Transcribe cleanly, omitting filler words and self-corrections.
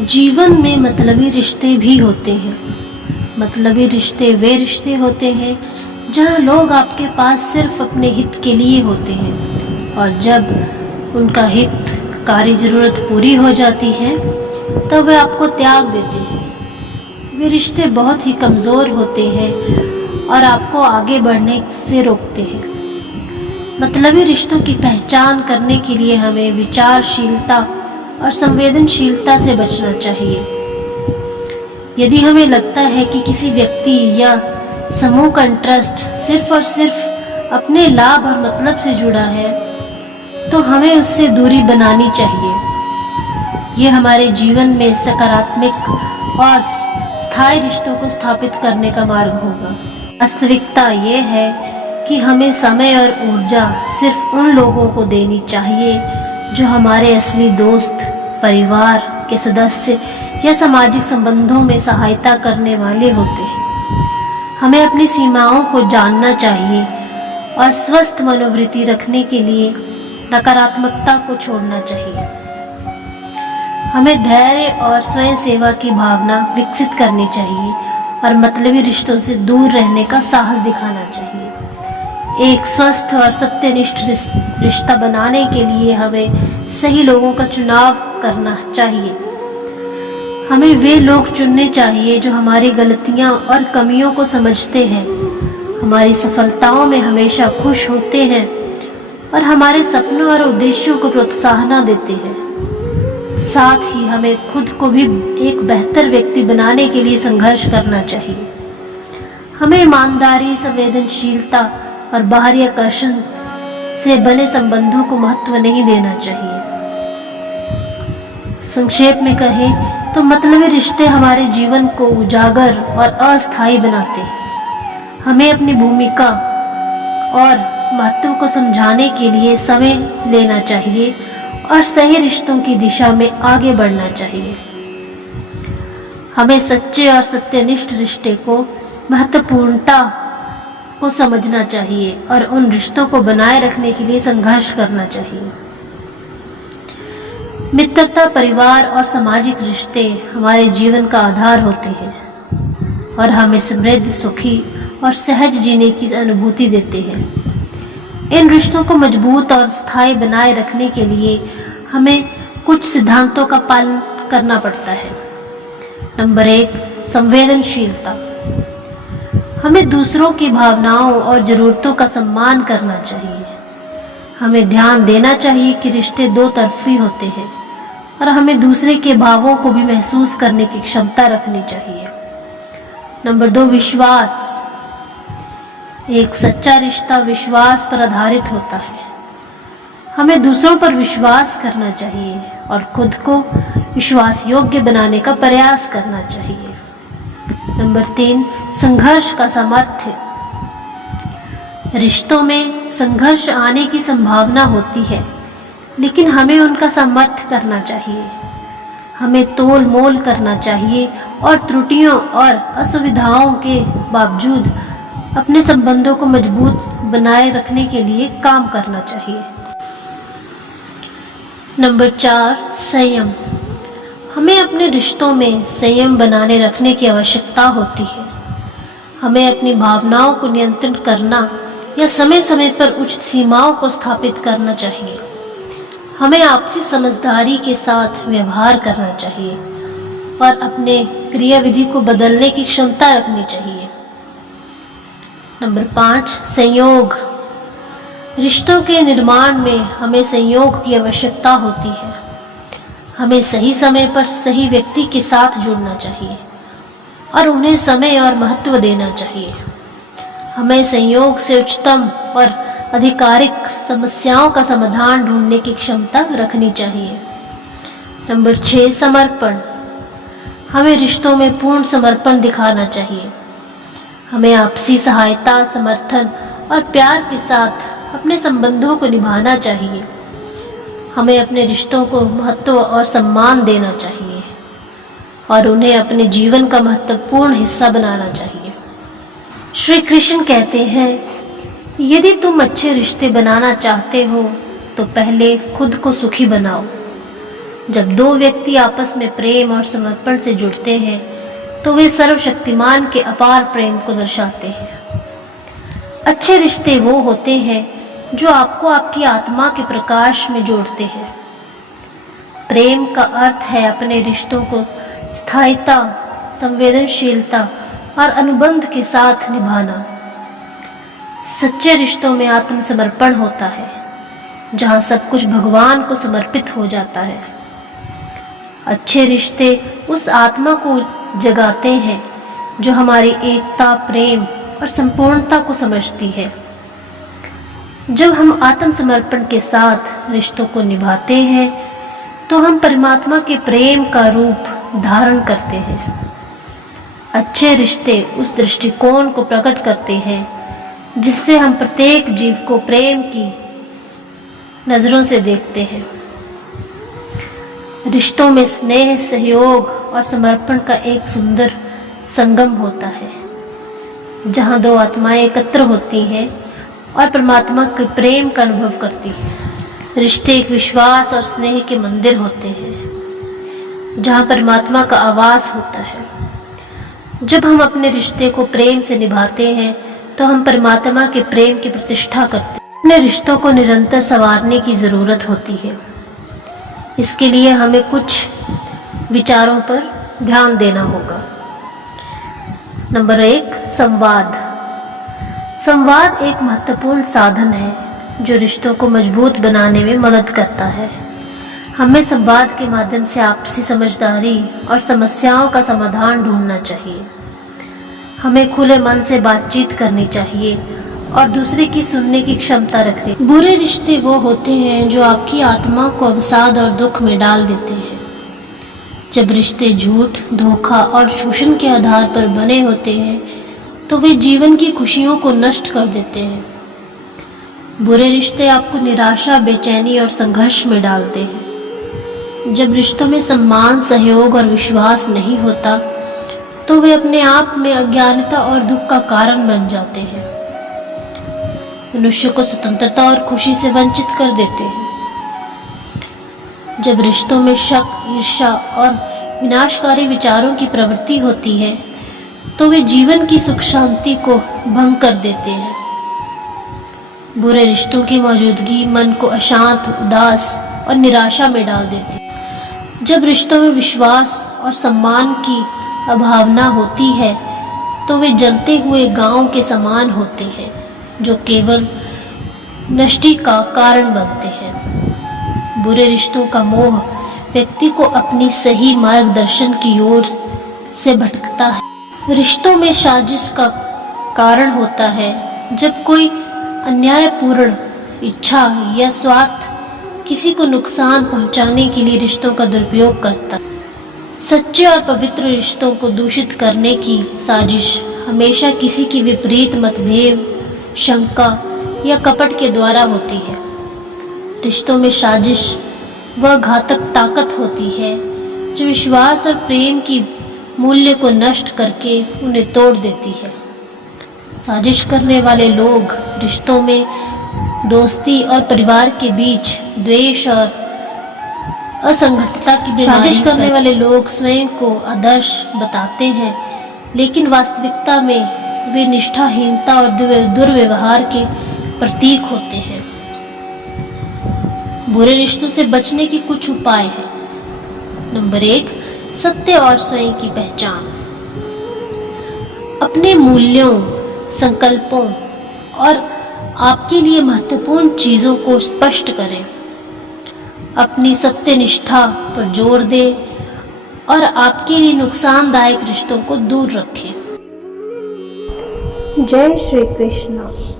जीवन में मतलबी रिश्ते भी होते हैं। मतलबी रिश्ते वे रिश्ते होते हैं जहां लोग आपके पास सिर्फ अपने हित के लिए होते हैं और जब उनका हित कार्य जरूरत पूरी हो जाती है तब वे आपको त्याग देते हैं। वे रिश्ते बहुत ही कमज़ोर होते हैं और आपको आगे बढ़ने से रोकते हैं। मतलबी रिश्तों की पहचान करने के लिए हमें विचारशीलता और संवेदनशीलता से बचना चाहिए। यदि हमें लगता है कि किसी व्यक्ति या समूह का इंटरेस्ट सिर्फ और सिर्फ अपने लाभ और मतलब से जुड़ा है तो हमें उससे दूरी बनानी चाहिए। ये हमारे जीवन में सकारात्मक और स्थायी रिश्तों को स्थापित करने का मार्ग होगा। वास्तविकता ये है कि हमें समय और ऊर्जा सिर्फ उन लोगों को देनी चाहिए जो हमारे असली दोस्त, परिवार के सदस्य या सामाजिक संबंधों में सहायता करने वाले होते हैं। हमें अपनी सीमाओं को जानना चाहिए और स्वस्थ मनोवृत्ति रखने के लिए नकारात्मकता को छोड़ना चाहिए। हमें धैर्य और स्वयं सेवा की भावना विकसित करनी चाहिए और मतलबी रिश्तों से दूर रहने का साहस दिखाना चाहिए। एक स्वस्थ और सत्यनिष्ठ रिश्ता बनाने के लिए हमें सही लोगों का चुनाव करना चाहिए। हमें वे लोग चुनने चाहिए जो हमारी गलतियां और कमियों को समझते हैं, हमारी सफलताओं में हमेशा खुश होते हैं और हमारे सपनों और उद्देश्यों को प्रोत्साहन देते हैं। साथ ही हमें खुद को भी एक बेहतर व्यक्ति बनाने के लिए संघर्ष करना चाहिए। हमें ईमानदारी, संवेदनशीलता और बाहरी आकर्षण से बने संबंधों को महत्व नहीं देना चाहिए। संक्षेप में कहें तो मतलबी रिश्ते हमारे जीवन को उजागर और अस्थायी बनाते हैं। हमें अपनी भूमिका और महत्व को समझाने के लिए समय लेना चाहिए और सही रिश्तों की दिशा में आगे बढ़ना चाहिए। हमें सच्चे और सत्यनिष्ठ रिश्ते को महत्वपूर्णता को समझना चाहिए और उन रिश्तों को बनाए रखने के लिए संघर्ष करना चाहिए। मित्रता, परिवार और सामाजिक रिश्ते हमारे जीवन का आधार होते हैं और हमें समृद्ध, सुखी और सहज जीने की अनुभूति देते हैं। इन रिश्तों को मजबूत और स्थायी बनाए रखने के लिए हमें कुछ सिद्धांतों का पालन करना पड़ता है। नंबर 1, संवेदनशीलता। हमें दूसरों की भावनाओं और ज़रूरतों का सम्मान करना चाहिए। हमें ध्यान देना चाहिए कि रिश्ते दो तरफी होते हैं और हमें दूसरे के भावों को भी महसूस करने की क्षमता रखनी चाहिए। नंबर 2, विश्वास। एक सच्चा रिश्ता विश्वास पर आधारित होता है। हमें दूसरों पर विश्वास करना चाहिए और खुद को विश्वास योग्य बनाने का प्रयास करना चाहिए। नंबर 3, संघर्ष का सामर्थ्य। रिश्तों में संघर्ष आने की संभावना होती है, लेकिन हमें उनका सामर्थ्य करना चाहिए। हमें तोल मोल करना चाहिए और त्रुटियों और असुविधाओं के बावजूद अपने संबंधों को मजबूत बनाए रखने के लिए काम करना चाहिए। नंबर 4, संयम। हमें अपने रिश्तों में संयम बनाने रखने की आवश्यकता होती है। हमें अपनी भावनाओं को नियंत्रित करना या समय समय पर उचित सीमाओं को स्थापित करना चाहिए। हमें आपसी समझदारी के साथ व्यवहार करना चाहिए और अपने क्रियाविधि को बदलने की क्षमता रखनी चाहिए। नंबर 5, संयोग। रिश्तों के निर्माण में हमें संयोग की आवश्यकता होती है। हमें सही समय पर सही व्यक्ति के साथ जुड़ना चाहिए और उन्हें समय और महत्व देना चाहिए। हमें संयोग से उच्चतम और आधिकारिक समस्याओं का समाधान ढूंढने की क्षमता रखनी चाहिए। नंबर 6, समर्पण। हमें रिश्तों में पूर्ण समर्पण दिखाना चाहिए। हमें आपसी सहायता, समर्थन और प्यार के साथ अपने संबंधों को निभाना चाहिए। हमें अपने रिश्तों को महत्व और सम्मान देना चाहिए और उन्हें अपने जीवन का महत्वपूर्ण हिस्सा बनाना चाहिए। श्री कृष्ण कहते हैं, यदि तुम अच्छे रिश्ते बनाना चाहते हो तो पहले खुद को सुखी बनाओ। जब दो व्यक्ति आपस में प्रेम और समर्पण से जुड़ते हैं तो वे सर्वशक्तिमान के अपार प्रेम को दर्शाते हैं। अच्छे रिश्ते वो होते हैं जो आपको आपकी आत्मा के प्रकाश में जोड़ते हैं। प्रेम का अर्थ है अपने रिश्तों को स्थायिता, संवेदनशीलता और अनुबंध के साथ निभाना। सच्चे रिश्तों में आत्मसमर्पण होता है, जहाँ सब कुछ भगवान को समर्पित हो जाता है। अच्छे रिश्ते उस आत्मा को जगाते हैं जो हमारी एकता, प्रेम और संपूर्णता को समझती है। जब हम आत्मसमर्पण के साथ रिश्तों को निभाते हैं तो हम परमात्मा के प्रेम का रूप धारण करते हैं। अच्छे रिश्ते उस दृष्टिकोण को प्रकट करते हैं जिससे हम प्रत्येक जीव को प्रेम की नज़रों से देखते हैं। रिश्तों में स्नेह, सहयोग और समर्पण का एक सुंदर संगम होता है, जहाँ दो आत्माएं एकत्र होती हैं और परमात्मा के प्रेम का अनुभव करती हैं। रिश्ते एक विश्वास और स्नेह के मंदिर होते हैं, जहाँ परमात्मा का आवास होता है। जब हम अपने रिश्ते को प्रेम से निभाते हैं तो हम परमात्मा के प्रेम की प्रतिष्ठा करते हैं। अपने रिश्तों को निरंतर संवारने की ज़रूरत होती है। इसके लिए हमें कुछ विचारों पर ध्यान देना होगा। नंबर 1, संवाद। संवाद एक महत्वपूर्ण साधन है जो रिश्तों को मजबूत बनाने में मदद करता है। हमें संवाद के माध्यम से आपसी समझदारी और समस्याओं का समाधान ढूंढना चाहिए। हमें खुले मन से बातचीत करनी चाहिए और दूसरे की सुनने की क्षमता रखनी। बुरे रिश्ते वो होते हैं जो आपकी आत्मा को अवसाद और दुख में डाल देते हैं। जब रिश्ते झूठ, धोखा और शोषण के आधार पर बने होते हैं तो वे जीवन की खुशियों को नष्ट कर देते हैं। बुरे रिश्ते आपको निराशा, बेचैनी और संघर्ष में डालते हैं। जब रिश्तों में सम्मान, सहयोग और विश्वास नहीं होता तो वे अपने आप में अज्ञानता और दुख का कारण बन जाते हैं। मनुष्य को स्वतंत्रता और खुशी से वंचित कर देते हैं। जब रिश्तों में शक, ईर्ष्या और विनाशकारी विचारों की प्रवृत्ति होती है तो वे जीवन की सुख शांति को भंग कर देते हैं। बुरे रिश्तों की मौजूदगी मन को अशांत, उदास और निराशा में डाल देती है। जब रिश्तों में विश्वास और सम्मान की अभावना होती है तो वे जलते हुए गांव के समान होते हैं जो केवल नष्टि का कारण बनते हैं। बुरे रिश्तों का मोह व्यक्ति को अपनी सही मार्गदर्शन की ओर से भटकता है। रिश्तों में साजिश का कारण होता है जब कोई अन्यायपूर्ण इच्छा या स्वार्थ किसी को नुकसान पहुंचाने के लिए रिश्तों का दुरुपयोग करता है। सच्चे और पवित्र रिश्तों को दूषित करने की साजिश हमेशा किसी की विपरीत मतभेद, शंका या कपट के द्वारा होती है। रिश्तों में साजिश वह घातक ताकत होती है जो विश्वास और प्रेम की मूल्य को नष्ट करके उन्हें तोड़ देती है। साजिश करने वाले लोग रिश्तों में दोस्ती और परिवार के बीच द्वेष और असंगठितता की बीमारी। साजिश करने वाले लोग स्वयं को आदर्श बताते हैं, लेकिन वास्तविकता में वे निष्ठाहीनता और दुर्व्यवहार के प्रतीक होते हैं। बुरे रिश्तों से बचने के कुछ उपाय हैं। नंबर 1, सत्य और स्वयं की पहचान। अपने मूल्यों, संकल्पों और आपके लिए महत्वपूर्ण चीजों को स्पष्ट करें। अपनी सत्यनिष्ठा पर जोर दें और आपके लिए नुकसानदायक रिश्तों को दूर रखें। जय श्री कृष्ण।